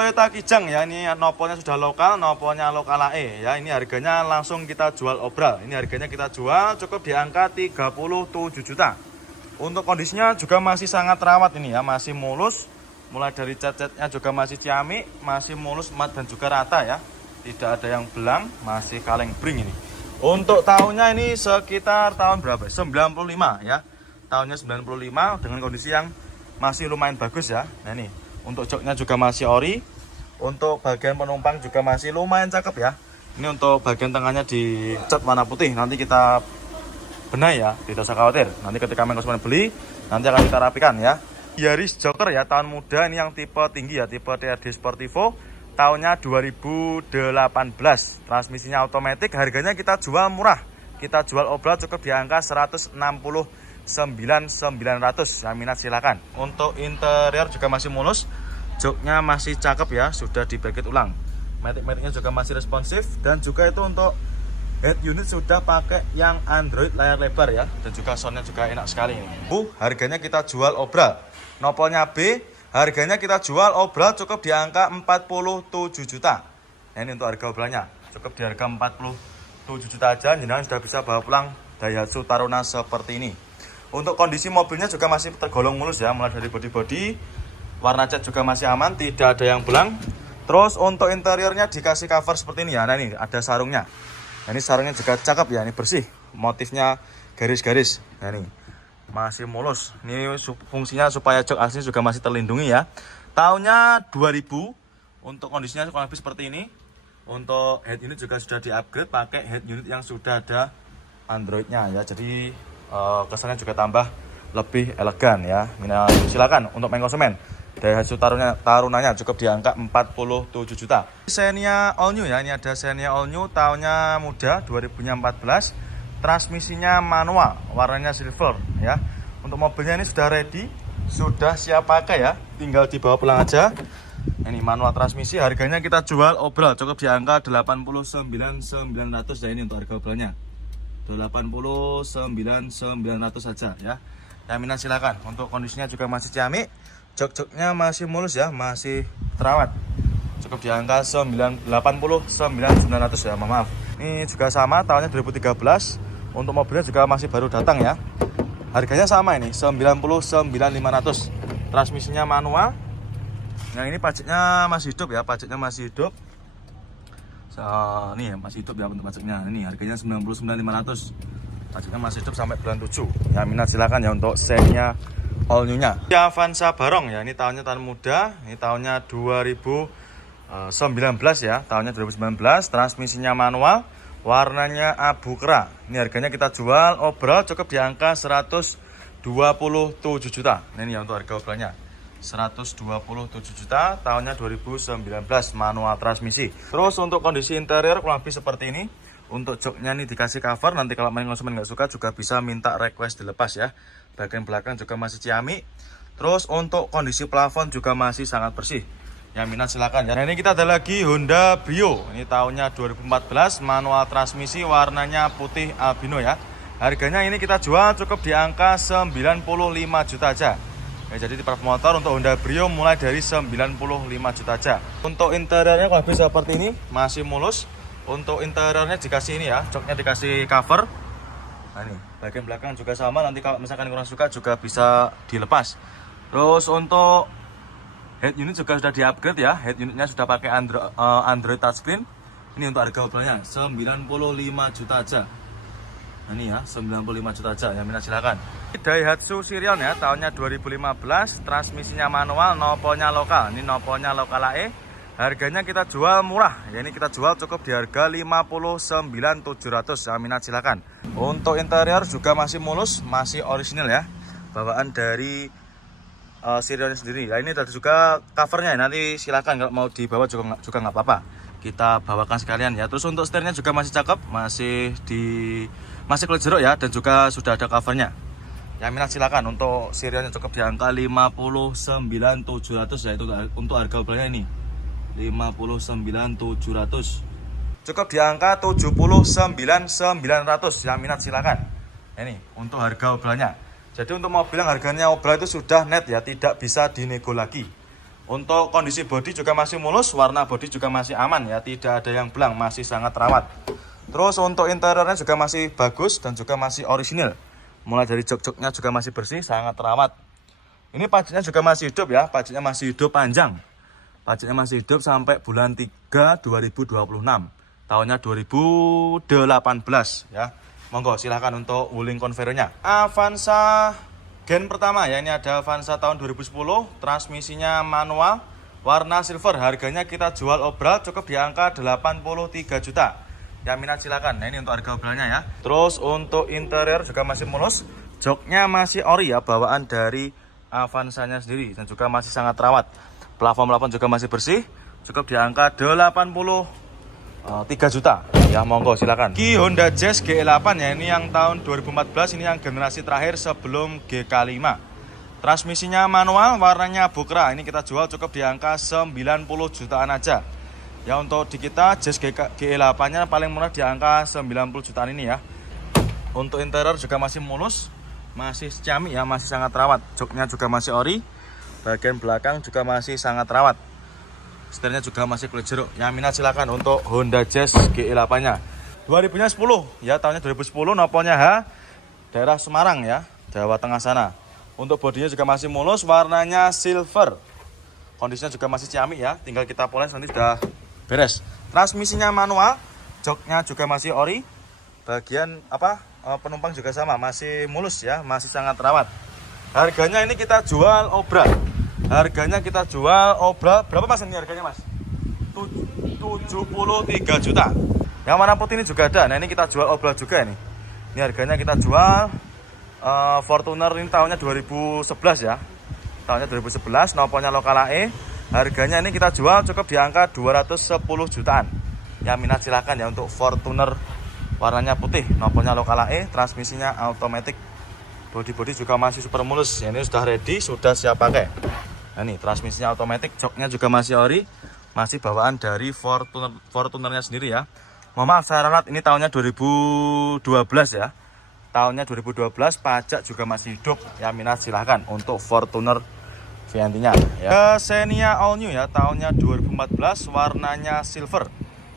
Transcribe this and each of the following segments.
Toyota Kijang ya, ini noponya sudah lokal, noponya lokal AE ya. Ini harganya langsung kita jual obral. Ini harganya kita jual cukup di angka 37 juta. Untuk kondisinya juga masih sangat rawat ini ya, masih mulus. Mulai dari cat-catnya juga masih ciamik, masih mulus, mat dan juga rata ya. Tidak ada yang belang, masih kaleng bring ini. Untuk tahunnya ini sekitar tahun berapa? 95 ya. Tahunnya 95 dengan kondisi yang masih lumayan bagus ya. Nah ini, untuk joknya juga masih ori. Untuk bagian penumpang juga masih lumayan cakep ya. Ini untuk bagian tengahnya dicat warna putih. Nanti kita benahi ya, tidak usah khawatir. Nanti ketika konsumen beli, nanti akan kita rapikan ya. Yaris Joker ya, tahun muda ini yang tipe tinggi ya, tipe TRD Sportivo. Tahunnya 2018. Transmisinya otomatis, harganya kita jual murah. Kita jual obral cukup di angka 169.900. Yang minat silakan. Untuk interior juga masih mulus, joknya masih cakep ya, sudah dibaget ulang. Matic-maticnya juga masih responsif, dan juga itu untuk head unit sudah pakai yang Android layar lebar ya, dan juga soundnya juga enak sekali. Harganya kita jual obral. Nopolnya B, harganya kita jual obral cukup di angka 47 juta. Nah, ini untuk harga obralnya cukup di harga 47 juta aja. Jenengan sudah bisa bawa pulang Daihatsu Taruna seperti ini. Untuk kondisi mobilnya juga masih tergolong mulus ya, mulai dari bodi-bodi, warna cat juga masih aman, tidak ada yang belang. Terus untuk interiornya dikasih cover seperti ini ya. Nah ini ada sarungnya. Nah, ini sarungnya juga cakep ya, ini bersih, motifnya garis-garis. Nah ini masih mulus. Ini fungsinya supaya jok asli juga masih terlindungi ya. Tahunnya 2000. Untuk kondisinya kurang lebih seperti ini. Untuk head unit juga sudah di-upgrade pakai head unit yang sudah ada Androidnya ya. Jadi kesannya juga tambah lebih elegan ya. Silakan untuk main konsumen. Daihatsu Tarunanya cukup di angka 47 juta. Xenia All New ya, ini ada Xenia All New, tahunnya muda 2014. Transmisinya manual, warnanya silver ya. Untuk mobilnya ini sudah ready, sudah siap pakai ya, tinggal dibawa pulang aja. Ini manual transmisi, harganya kita jual obral cukup di angka 89.900 ya. Ini untuk harga obralnya 89.900 saja ya. Yang minat silakan. Untuk kondisinya juga masih ciamik, jok-joknya masih mulus ya, masih terawat. Cukup di angka 89.900 ya, maaf. Ini juga sama, tahunnya 2013. Untuk mobilnya juga masih baru datang ya. Harganya sama ini, 99.500. Transmisinya manual. Yang ini pajaknya masih hidup ya, pajaknya masih hidup. Nih masih hidup ya untuk pajaknya. Ini harganya 99.500. Pajaknya masih hidup sampai bulan 7. Yang minat silakan ya untuk Xenia All New-nya. Avanza Barong ya, ini tahunnya tahun muda. Ini tahunnya 2019 ya, tahunnya 2019. Transmisinya manual, warnanya abu kera. Ini harganya kita jual obral cukup di angka 127 juta. Nah, ini ya untuk harga obralnya 127 juta, tahunnya 2019, manual transmisi. Terus untuk kondisi interior kurang lebih seperti ini. Untuk joknya nih dikasih cover, nanti kalau main konsumen nggak suka juga bisa minta request dilepas ya. Bagian belakang juga masih ciamik. Terus untuk kondisi plafon juga masih sangat bersih. Yang minat silakan ya. Nah, ini kita ada lagi Honda Brio. Ini tahunnya 2014, manual transmisi, warnanya putih albino ya. Harganya ini kita jual cukup di angka 95 juta aja. Ya, jadi tipe motor untuk Honda Brio mulai dari 95 juta aja. Untuk interiornya kalau bisa seperti ini, masih mulus. Untuk interiornya dikasih ini ya, joknya dikasih cover. Nah ini, bagian belakang juga sama, nanti kalau misalkan kurang suka juga bisa dilepas. Terus untuk head unit juga sudah di-upgrade ya, head unitnya sudah pakai Android touchscreen. Ini untuk harga obralnya 95 juta aja. Nah, ini ya, 95 juta aja, yang minat silakan. Daihatsu Sirion ya, tahunnya 2015, transmisinya manual, nopolnya lokal. Ini nopolnya lokal AE. Harganya kita jual murah. Ya, ini kita jual cukup di harga 59.700, yang minat silakan. Untuk interior juga masih mulus, masih orisinil ya. Bawaan dari Sirion sendiri. Ya, ini ada juga covernya. Nanti silakan kalau mau dibawa juga nggak apa-apa. Kita bawakan sekalian ya. Terus untuk setirnya juga masih cakep, masih kulit jeruk ya, dan juga sudah ada covernya. Yang minat silakan. Untuk Sirionnya cukup di angka 59.700 ya, itu untuk harga obralnya ini 59.700. Cukup di angka 79.900. Yang minat silakan. Ini untuk harga obralnya. Jadi untuk mobil yang harganya obral itu sudah net ya, tidak bisa dinego lagi. Untuk kondisi bodi juga masih mulus, warna bodi juga masih aman ya, tidak ada yang belang, masih sangat rawat. Terus untuk interiornya juga masih bagus dan juga masih orisinil. Mulai dari jok-joknya juga masih bersih, sangat rawat. Ini pajaknya juga masih hidup ya, pajaknya masih hidup panjang. Pajaknya masih hidup sampai bulan 3 2026. Tahunnya 2018 ya. Monggo silahkan untuk wuling konveronya. Avanza gen pertama ya, ini ada Avanza tahun 2010, transmisinya manual, warna silver. Harganya kita jual obral cukup di angka 83 juta. Yang minat silakan. Nah, ini untuk harga obralnya ya. Terus untuk interior juga masih mulus, joknya masih ori ya, bawaan dari Avanzanya sendiri dan juga masih sangat rawat. Plafon juga masih bersih, cukup di angka 83 juta. Ya monggo silakan. Ki Honda Jazz GE8 ya, ini yang tahun 2014, ini yang generasi terakhir sebelum GK5. Transmisinya manual, warnanya bukra. Ini kita jual cukup di angka 90 jutaan aja. Ya untuk di kita Jazz GE8-nya paling murah di angka 90 jutaan ini ya. Untuk interior juga masih mulus, masih ciamik ya, masih sangat rawat. Joknya juga masih ori. Bagian belakang juga masih sangat rawat. Setirnya juga masih kulit jeruk. Yang minat silakan untuk Honda Jazz GE8-nya. 2010 ya, tahunnya 2010, nopolnya H, daerah Semarang ya, Jawa Tengah sana. Untuk bodinya juga masih mulus, warnanya silver. Kondisinya juga masih ciamik ya, tinggal kita poles nanti sudah beres. Transmisinya manual, joknya juga masih ori. Bagian penumpang juga sama, masih mulus ya, masih sangat rawat. Harganya ini kita jual obral. Harganya kita jual obral, berapa mas ini harganya mas? 73 juta. Yang warna putih ini juga ada. Nah ini kita jual obral juga ini. Ini harganya kita jual Fortuner, ini tahunnya 2011 ya. Tahunnya 2011, nopolnya lokal AE. Harganya ini kita jual cukup di angka 210 jutaan. Yang minat silahkan ya untuk Fortuner warnanya putih, nopolnya lokal AE, transmisinya automatic. Bodi-bodi juga masih super mulus. Ini sudah ready, sudah siap pakai. Nah ini transmisinya otomatis, joknya juga masih ori, masih bawaan dari Fortunernya sendiri ya. Mohon maaf saya ralat, ini tahunnya 2012 ya. Tahunnya 2012, pajak juga masih hidup. Ya minat silahkan untuk Fortuner VNT-nya ya. Xenia All New ya, tahunnya 2014, warnanya silver.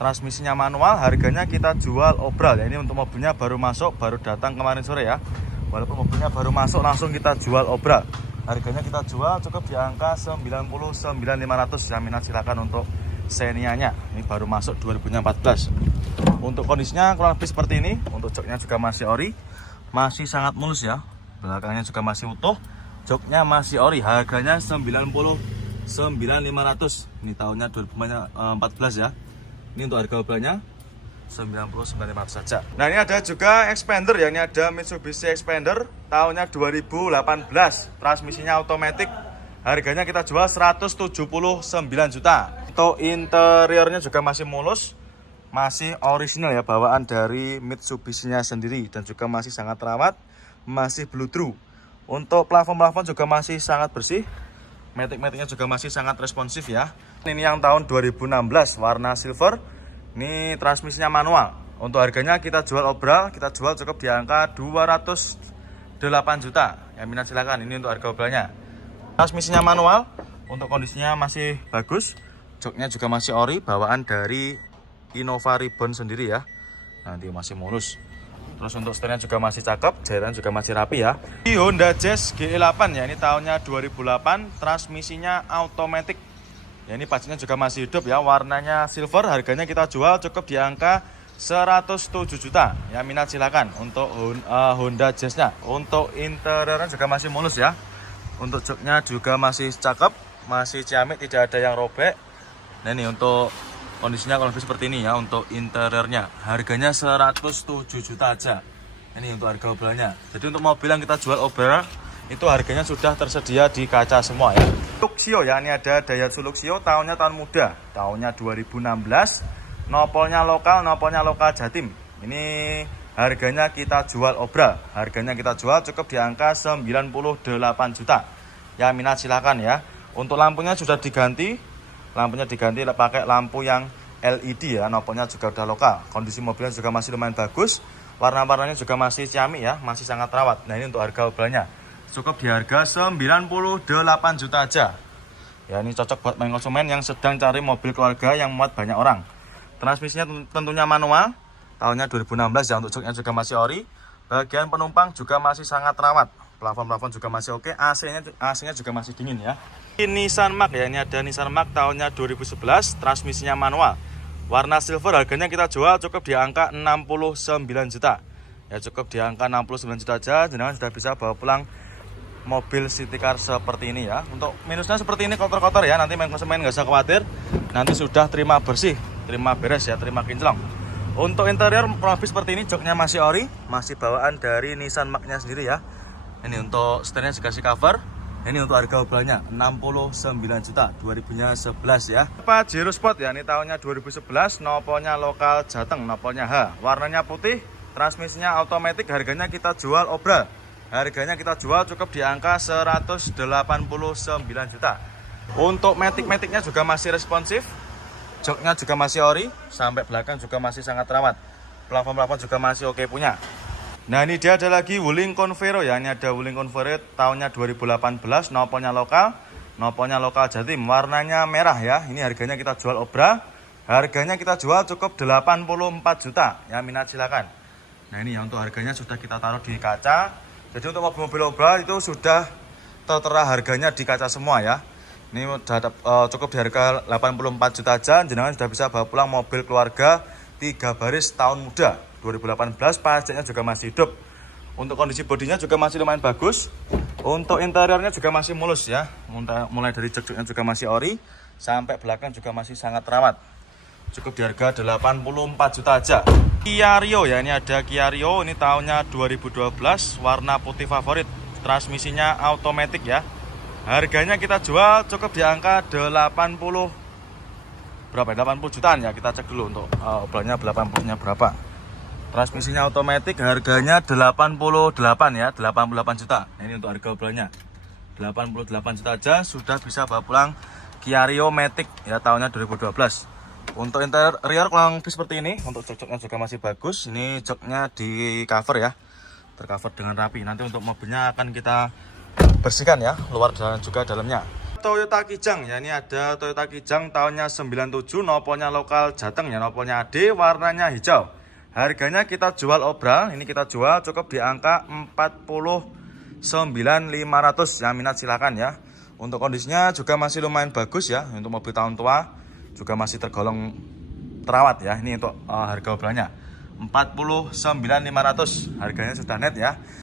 Transmisinya manual, harganya kita jual obral ya. Ini untuk mobilnya baru masuk, baru datang kemarin sore ya. Walaupun mobilnya baru masuk, langsung kita jual obral. Harganya kita jual cukup di angka 99.500. Yang minat silakan untuk Xenia-nya. Ini baru masuk 2014. Untuk kondisinya kurang lebih seperti ini. Untuk joknya juga masih ori, masih sangat mulus ya. Belakangnya juga masih utuh, joknya masih ori. Harganya 99.500. Ini tahunnya 2014 ya. Ini untuk harga obralnya 99.500 saja. Nah ini ada juga Expander ya, ini ada Mitsubishi Expander tahunnya 2018, transmisinya otomatis. Harganya kita jual 179 juta. Untuk interiornya juga masih mulus, masih original ya, bawaan dari Mitsubishi-nya sendiri dan juga masih sangat rawat, masih blue true. Untuk plafon juga masih sangat bersih, matic-maticnya juga masih sangat responsif ya. Ini yang tahun 2016, warna silver. Ini transmisinya manual. Untuk harganya kita jual obral, kita jual cukup di angka 208 juta. Yang minat silakan, ini untuk harga obralnya. Transmisinya manual, untuk kondisinya masih bagus. Joknya juga masih ori, bawaan dari Innova Ribbon sendiri ya. Nanti masih mulus. Terus untuk setirnya juga masih cakep, jairan juga masih rapi ya. Di Honda Jazz GE8 ya, ini tahunnya 2008, transmisinya automatic. Ya ini pastinya juga masih hidup ya, warnanya silver. Harganya kita jual cukup di angka 107 juta. Ya minat silakan untuk Honda Jazz-nya. Untuk interiornya juga masih mulus ya. Untuk joknya juga masih cakep, masih ciamik, tidak ada yang robek. Nah ini untuk kondisinya kalau lebih seperti ini ya. Untuk interiornya harganya 107 juta aja. Ini untuk harga obralnya. Jadi untuk mobil yang kita jual obral itu harganya sudah tersedia di kaca semua ya. Luxio ya, ini ada Daihatsu Luxio, tahunnya tahun muda, tahunnya 2016, nopolnya lokal Jatim. Ini harganya kita jual obral, harganya kita jual cukup di angka 98 juta. Ya minat silakan ya. Untuk lampunya sudah diganti, pakai lampu yang LED ya, nopolnya juga udah lokal. Kondisi mobilnya juga masih lumayan bagus, warna-warnanya juga masih ciamik ya, masih sangat rawat. Nah ini untuk harga obralnya cukup di harga 98 juta aja. Ya, ini cocok buat main konsumen yang sedang cari mobil keluarga yang muat banyak orang. Transmisinya tentunya manual, tahunnya 2016 ya, untuk joknya juga masih ori. Bagian penumpang juga masih sangat rawat. Plafon-plafon juga masih oke, AC-nya juga masih dingin ya. Ini Nissan Mark ya, ini ada Nissan Mark tahunnya 2011, transmisinya manual. Warna silver, harganya kita jual cukup di angka 69 juta. Ya, cukup di angka 69 juta aja, jenengan sudah bisa bawa pulang mobil city car seperti ini ya. Untuk minusnya seperti ini, kotor-kotor ya, nanti main konsumen nggak usah khawatir. Nanti sudah terima bersih, terima beres ya, terima kinclong. Untuk interior kurang lebih seperti ini, joknya masih ori, masih bawaan dari Nissan Mark-nya sendiri ya. Ini untuk setirnya dikasih cover. Ini untuk harga obrolannya 69 juta, 2011 ya. Pajero Sport ya, ini tahunnya 2011, noponya lokal Jateng, noponya H. Warnanya putih, transmisinya otomatis, harganya kita jual obral. Harganya kita jual cukup di angka 189 juta. Untuk matic-maticnya juga masih responsif. Joknya juga masih ori, sampai belakang juga masih sangat rawat. Plafon-plafon juga masih oke punya. Nah, ini dia ada lagi Wuling Convero ya. Ini ada Wuling Convero tahunnya 2018, noponya lokal Jatim, warnanya merah ya. Ini harganya kita jual obra. Harganya kita jual cukup 84 juta. Ya, minat silakan. Nah, ini ya, untuk harganya sudah kita taruh di kaca. Jadi untuk mobil-mobil obra itu sudah tertera harganya di kaca semua ya. Ini cukup di harga 84 juta aja, jenengan sudah bisa bawa pulang mobil keluarga 3 baris tahun muda 2018, pajaknya juga masih hidup. Untuk kondisi bodinya juga masih lumayan bagus. Untuk interiornya juga masih mulus ya. Mulai dari jok-joknya juga masih ori, sampai belakang juga masih sangat rawat. Cukup di harga 84 juta aja. Kia Rio ya, ini ada Kia Rio, ini tahunnya 2012, warna putih favorit. Transmisinya automatic ya. Harganya kita jual cukup di angka 80 jutaan ya. Kita cek dulu untuk obrolannya 80-nya berapa. Transmisinya otomatis, harganya 88 ya, 88 juta. Nah, ini untuk harga obrolannya 88 juta aja, sudah bisa bawa pulang Kia Rio Matic ya, tahunnya 2012. Untuk interior kurang lebih seperti ini. Untuk jok-joknya juga masih bagus. Ini joknya di cover ya, tercover dengan rapi. Nanti untuk mobilnya akan kita bersihkan ya, luar dan juga dalamnya. Toyota Kijang ya, ini ada Toyota Kijang tahunnya 97, noponya lokal Jateng ya, noponya AD, warnanya hijau. Harganya kita jual obral, ini kita jual cukup di angka 49.500 ya, minat silakan ya. Untuk kondisinya juga masih lumayan bagus ya, untuk mobil tahun tua juga masih tergolong terawat ya. Ini untuk harga obralnya 49.500, harganya sudah net ya.